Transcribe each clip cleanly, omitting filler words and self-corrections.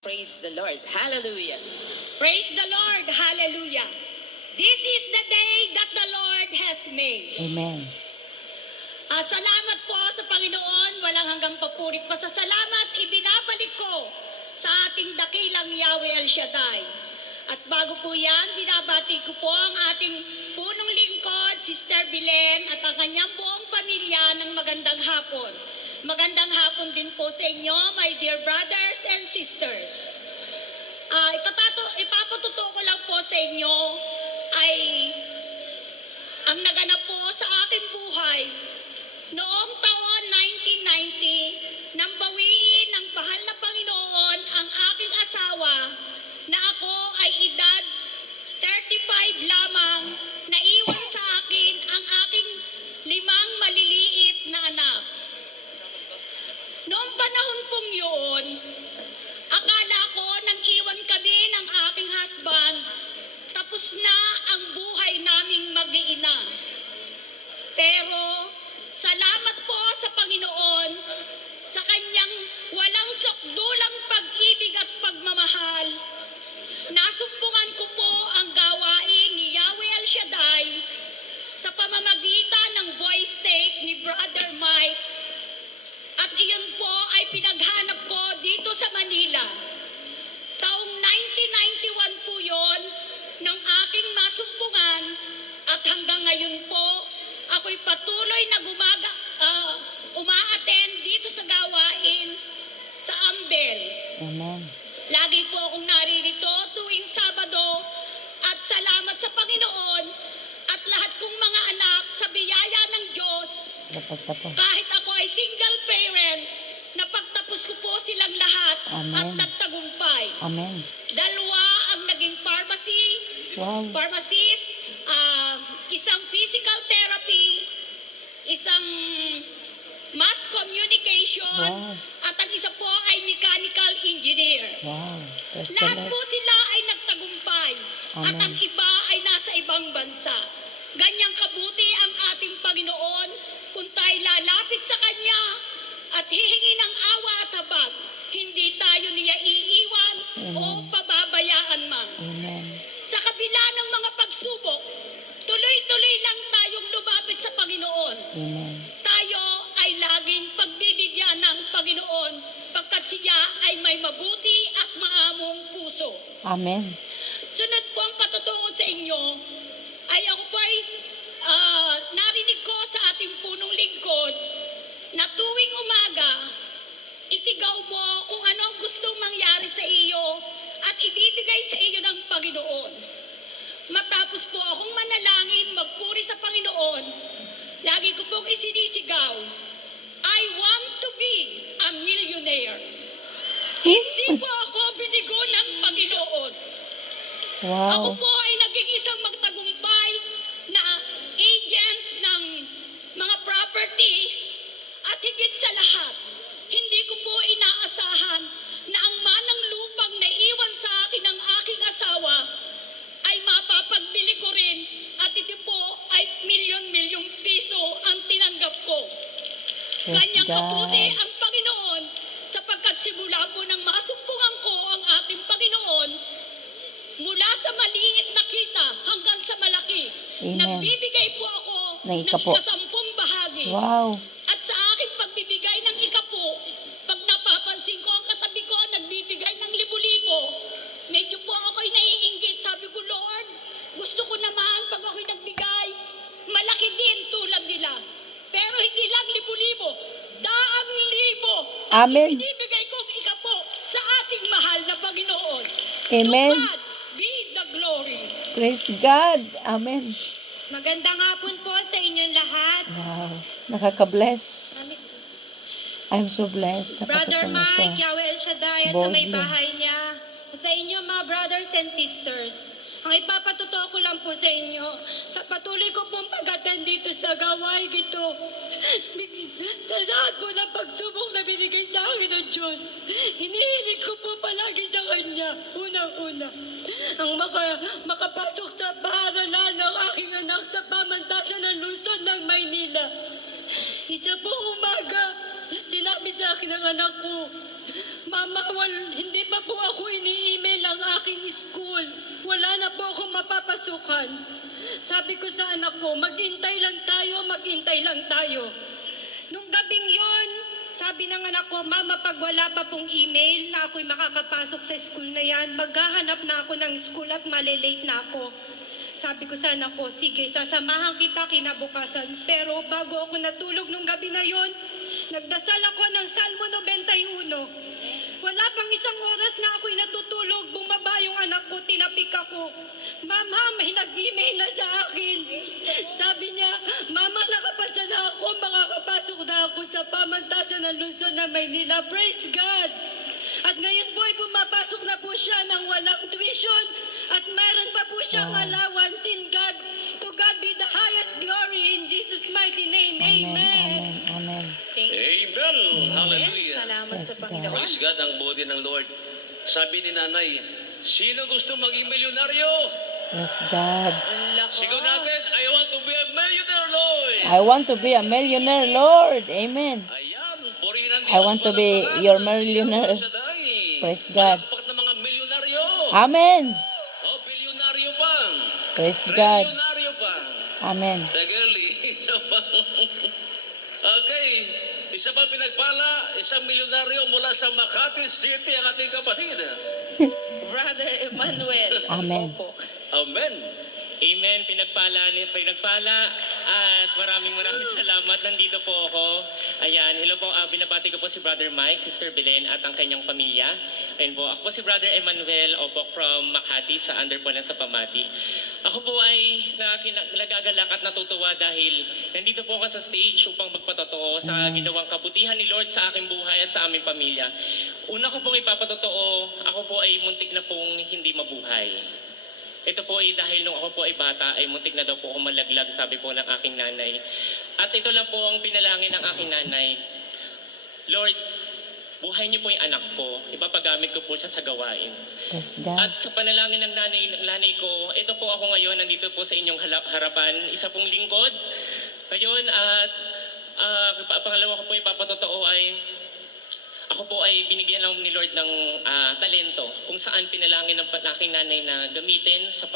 Praise the Lord. Hallelujah. Praise the Lord. Hallelujah. This is the day that the Lord has made. Amen. Salamat po sa Panginoon. Walang hanggang papurit pa sa salamat. Ibinabalik ko sa ating dakilang Yahweh El Shaddai. At bago po yan, binabati ko po ang ating punong lingkod, Sister Belen, at ang kanyang buong pamilya ng magandang hapon. Magandang hapon din po sa inyo, my dear brothers and sisters. Ipapatuto ko lang po sa inyo ay ang naganap po sa aking buhay noong taon 1990 nang bawiin ng mahal na Panginoon ang aking asawa na ako ay edad 35 lamang, naiwan sa akin ang aking 5 maliliit na anak. Noong panahon pong yun, akala ko nang iwan kami ng aking husband, tapos na ang buhay naming mag-iina. Pero salamat po sa Panginoon sa kanyang walang sukdulang pag-ibig at pagmamahal. Nasumpungan ko po ang gawain ni Yahweh El Shaddai sa pamamagitan ng voice tape ni Brother Mike. At iyon po ay pinaghanap ko dito sa Manila. Taong 1991 po yon nang aking masumpungan at hanggang ngayon po ako'y patuloy na uma-attend dito sa gawain sa Ambel. Amen. Lagi po akong naririto tuwing Sabado at salamat sa Panginoon at lahat kong mga anak sa biyaya ng Diyos. Kahit ako ay single parent, napagtapos ko po silang lahat. Amen. At nagtagumpay. Amen. 2 ang naging Wow. pharmacist, isang physical therapy, isang mass communication, Wow. at ang isa po ay mechanical engineer. Wow. Praise the Lahat Lord. po sila ay nagtagumpay. At Amen. ang iba ay nasa ibang bansa. Ganyang kabuti ang ating Panginoon kung tayo lalapit sa Kanya at hihingi ng awa at habag. Hindi tayo niya iiwan o Amen. pababayaan man. Amen. Sa kabila ng mga pagsubok, tuloy-tuloy lang tayong lumapit sa Panginoon. Amen. Tayo ay laging pagbibigyan ng Panginoon pagkat siya ay may mabuti at maamong puso. Amen. Sunod po ang patutungo sa inyo ay ako po ay narinig ko sa ating punong lingkod na tuwing umaga, isigaw mo kung ano ang gustong mangyari sa iyo at ibibigay sa iyo ng Panginoon. Matapos po akong manalangin, magpuri sa Panginoon, lagi ko pong isinisigaw, I want to be a millionaire. Hindi po ako binigo ng Panginoon. Ako Wow. po ay naging isang magtagumpay na agent ng mga property at higit sa lahat, hindi ko po inaasahan na ang manang lupang naiwan sa akin ng aking asawa ay mapapagbili ko rin at ito po ay milyon-milyong piso ang tinanggap ko. Praise Ganyang kabuti God. ang Panginoon sapagkat simula po nang masumpungan ko ang ating Panginoon, mula sa maliit na kita hanggang sa malaki, Amen. nagbibigay po ako Ng ng ika po. 10 bahagi. Wow. At sa aking pagbibigay ng ikapo, pag napapansin ko ang katabi ko nagbibigay ng libo-libo, medyo po ako'y naiinggit. Sabi ko, Lord, gusto ko naman pag ako'y nagbigay, malaki din tulad nila. Pero hindi lang libo-libo, daang libo. At Amen. ibinibigay ko ang ikapo sa ating mahal na Panginoon. Amen. To God be the glory. Praise God. Amen. Magandang hapon po sa inyong lahat. Wow. Nakaka-bless. I'm so blessed sa Brother patutungo Mike, ito. Yahweh El Shaddai at sa may Boldly. bahay niya, sa inyo mga brothers and sisters, ang ipapatuto ko lang po sa inyo, sa patuloy ko pong pag-attend dito sa gawain ito, sa lahat po ng pagsubok na binigay sa akin ng Diyos, hinihiling ko po palagi sa Kanya, unang-una, ang makapasok sa paaralan ng aking anak sa pamantasan ng lungsod ng Maynila. Isa pong umaga, sinabi sa akin ng anak ko, Mama, hindi pa po ako ini-email ang aking school. Wala na po akong mapapasukan. Sabi ko sa anak ko, maghintay lang tayo, maghintay lang tayo. Nung gabing yon, sabi ng anak ko, Mama, pag wala pa pong email na ako'y makakapasok sa school na yan, maghahanap na ako ng school at malilate na ako. Sabi ko sa anak ko, sige, sasamahan kita kinabukasan. Pero bago ako natulog nung gabi na yon, nagdasal ako ng Salmo 91. Wala pang isang oras na ako'y natutulog, bumaba yung anak ko, tinapik ako. Mama, may nag-email na sa akin. Sabi niya, Mama, nakapasa na ako, makakapasok na ako sa pamantasan ng Luzon na Maynila. Praise God! At ngayon po ay pumapasok na po siya ng walang tuition at mayroon pa po siyang allowance in God. To God be the highest glory in Jesus' mighty name. Amen. Amen. Amen. Thank you. Amen. Amen. Hallelujah. Salamat sa Praise Panginoon. Praise God, ang buti ng Lord. Sabi ni nanay, sino gusto maging milyonaryo? Yes, God. Ang lakas. Sigaw natin, I want to be a millionaire, Lord. I want to be a millionaire, Lord. Amen. Ayan, purihin ang Diyos. I want to be palakpakan your sa millionaire. Siyang Shaddai. Praise God. Palakpak ng mga milyonaryo. Amen. O, bilyonaryo pa. Praise God. Trilyonaryo pa. Amen. Tagali, isa pa. Okay, isa pa pinagpala, isang milyonaryo mula sa Makati City, ang ating kapatid. Brother Emmanuel. Amen. Opo. Amen. Amen. Pinagpala at maraming salamat. Nandito po ako. Ayan, hello po. Binabati ko po si Brother Mike, Sister Belen at ang kanyang pamilya. Ayun po. Ako po si Brother Emmanuel, opo, from Makati, sa under po ng Sapamati. Ako po ay nagagalak at natutuwa dahil nandito po ako sa stage upang magpatotoo sa ginawang kabutihan ni Lord sa aking buhay at sa aming pamilya. Una ko pong ipapatotoo, ako po ay muntik na pong hindi mabuhay. Ito po ay dahil nung ako po ay bata, ay muntik na daw po ako malaglag, sabi po ng aking nanay. At ito lang po ang pinalangin ng aking nanay. Lord, buhay niyo po yung anak ko. Ipapagamit ko po siya sa gawain. Praise God. At sa panalangin ng nanay ko, ito po ako ngayon, nandito po sa inyong harapan, isa pong lingkod. Ngayon, at pangalawa ko po ipapatotoo ay, ako po ay binigyan lang ni Lord ng talento kung saan pinalangin ng aking nanay na gamitin sa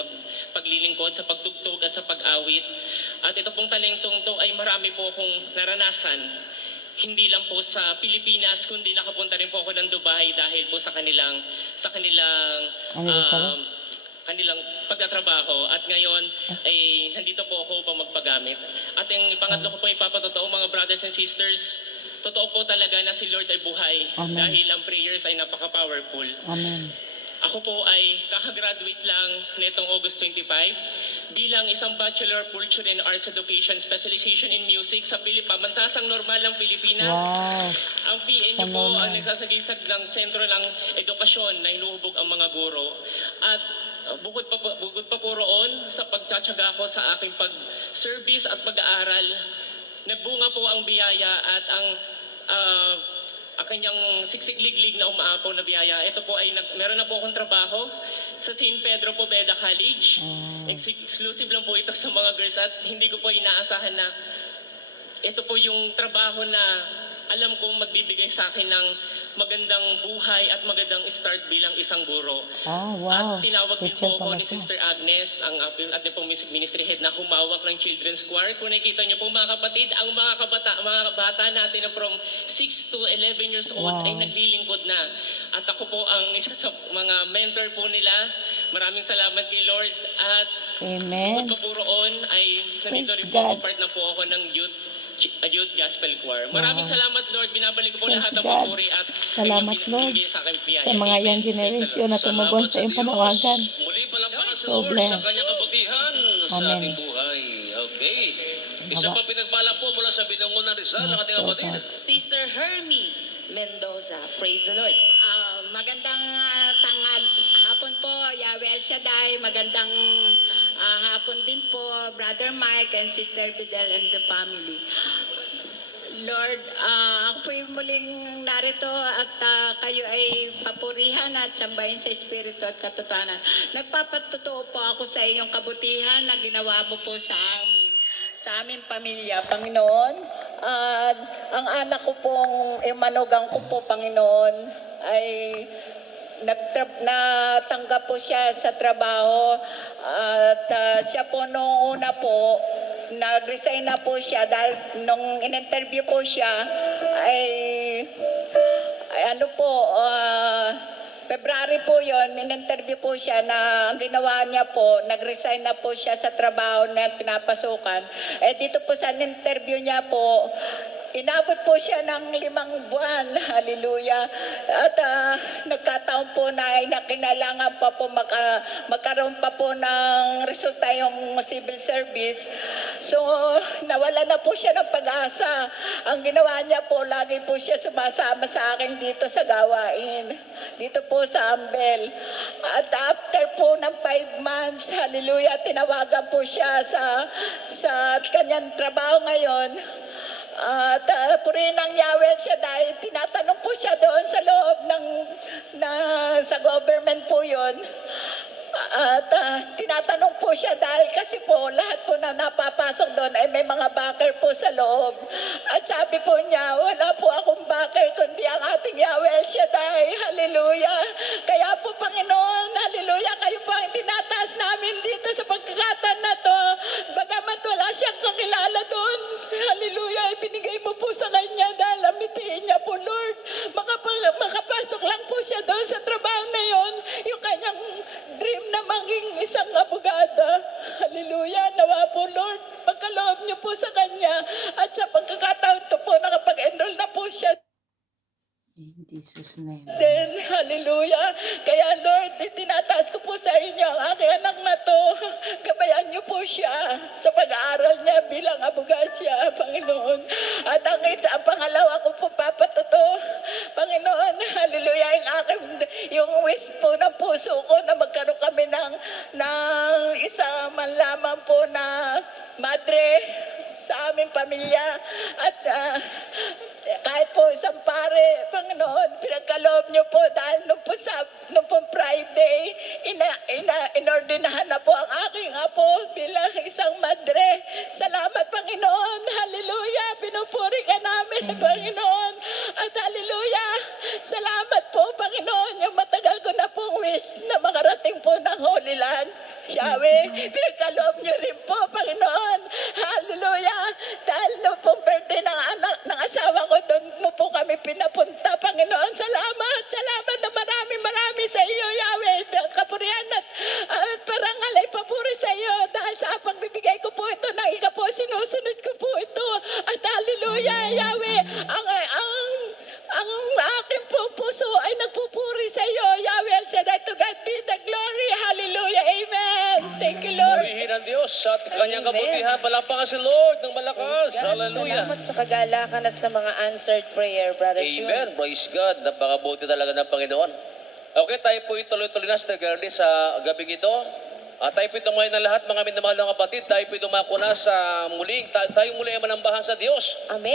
paglilingkod, sa pagtugtog at sa pag-awit. At ito pong talentong to ay marami po akong naranasan. Hindi lang po sa Pilipinas, kundi nakapunta rin po ako ng Dubai dahil po sa kanilang kanilang pagtatrabaho. At ngayon ay nandito po ako upang magpagamit. At yung pangatlo ko po ipapatotoo, mga brothers and sisters, totoo po talaga na si Lord ay buhay. Amen. Dahil ang prayers ay napaka-powerful. Amen. Ako po ay kakagraduate lang netong August 25 bilang isang Bachelor of Culture and Arts Education Specialization in Music sa Pamantasang Normal ng Pilipinas. Wow. Ang PNU po ang nagsasagisag ng sentro ng edukasyon na hinuhubog ang mga guro. At bukod pa po roon sa pagtsatsaga ko sa aking pag-service at pag-aaral, nagbunga po ang biyaya at ang kanyang siksik-liglig na umaapaw na biyaya. Ito po ay meron na po akong trabaho sa St. Pedro Poveda College. Exclusive lang po ito sa mga girls at hindi ko po inaasahan na ito po yung trabaho na alam kong magbibigay sa akin ng magandang buhay at magandang start bilang isang guro. Wow. At tinawag din Teacher po ako pala ni siya. Sister Agnes, ang ating pong music ministry head na humawak ng children's choir. Kung nakikita niyo po mga kapatid, ang mga bata natin na from 6 to 11 years old Wow. ay naglilingkod na. At ako po ang isa sa mga mentor po nila. Maraming salamat kay Lord. At Amen. bukod pa po roon ay nandito Praise rin po ako, God. part na po ako ng youth gospel choir. Maraming Wow. salamat, Lord. Binabalik ko po Praise lahat ng God. papuri at Salamat, Lord, binigay sa aking biyaya. sa mga young Amen. generation na tumugon sa iyong panawagan. Muli palakpakan sa So Lord sa blessed. kanyang kabutihan sa Amen. ating buhay. Okay. Isa pa pinagpala po mula sa Binangon ng Rizal, ang ating Yes, so kapatid. God. Sister Hermie Mendoza. Praise the Lord. Magandang hapon po, Yahweh El Shaddai. Magandang hapon din po, Brother Mike and Sister Bidel and the family. Lord, ako po yung muling narito at kayo ay papurihan at sambahin sa Espiritu at katotohanan. Nagpapatotoo po ako sa inyong kabutihan na ginawa mo po sa amin. Sa aming pamilya, Panginoon. Ang anak ko pong, manugang ko po, Panginoon, ay natanggap po siya sa trabaho at siya po noong una po nag-resign na po siya dahil nung in-interview po siya ay ano po February po yon, in-interview po siya na ang ginawa niya po, nag-resign na po siya sa trabaho na pinapasukan. Dito po sa interview niya po, inabot po siya ng 5 buwan. Hallelujah. At nagkataon po na ay nakinailangan pa po magkaroon pa po ng resulta yung civil service. So, nawala na po siya ng pag-asa. Ang ginawa niya po, lagi po siya sumasama sa akin dito sa gawain. Dito po sa Ambel. At after po ng 5 months, hallelujah, tinawagan po siya sa kanyang trabaho ngayon. At purihin ng Yahweh siya dahil tinatanong po siya doon sa loob sa government po yun. At tinatanong po siya dahil kasi po lahat po na napapasok doon ay may mga backer po sa loob. At sabi po niya, wala po akong backer kundi ang ating Yahweh El Shaddai. Hallelujah. Kaya po Panginoon, hallelujah, kayo po ang tinataas namin dito sa pagkakataon na to. Bagamat wala siyang kakilala doon. Hallelujah, ibinigay mo po sa kanya dahil amitiin niya po, Lord. Makapasok lang po siya doon sa trabaho na yon. Yung kanyang dream na maging isang abogada. Hallelujah. Nawa po, Lord, pagkaloob niyo po sa kanya at sa pagkakataon to po, nakapag-enroll na po siya. In Jesus' name. Then, hallelujah. Kaya Lord, tinataas ko po sa inyo ang aking anak na to. Gabayan niyo po siya sa pag-aaral niya bilang abogasya, Panginoon. At ang pangalawa ko po, papatuto, Panginoon, hallelujah, yung wish po ng puso ko na magkaroon kami ng isa man lamang po na madre sa aming pamilya. At kahit po isang pare, Panginoon, pinagkaloob niyo po dahil nung po Friday, inordinahan na po ang aking apo bilang isang madre. Salamat, Panginoon. Hallelujah. Pinupuri ka namin, Panginoon. At hallelujah. Salamat po, Panginoon. Yung matagal ko na pong wish na makarating po ng Holy Land. Yahweh, pinagkaloob niyo rin po, Panginoon. Hallelujah. Dahil nung pong birthday ng asawa ko, doon mo po kami pinapunta, Panginoon. Salamat. Salamat na marami sa iyo, Yahweh. Kapurihan at parangal ay papuri sa iyo. Dahil sa pagbibigay ko po ito, nang ika po, sinusunod ko po ito. At hallelujah, Yahweh. Ang aking pong puso ay nagpupuri sa iyo, Yahweh El Shaddai. To God be the glory. Hallelujah. Amen. Thank you, Lord. Purihin ang Diyos at kanyang kabutihan. Palakpakan si Lord ng malakas. Hallelujah. Salamat sa kagalakan at sa mga answered prayer, Brother June. Amen. Praise God. Napakabuti talaga ng Panginoon. Okay, tayo po ituloy-tuloy na sa gabing ito. At tayo po tumayo na lahat, mga minamahal ng kapatid. Tayo po tumakuna sa muling, tayo muli ay manambahan sa Diyos. Amen.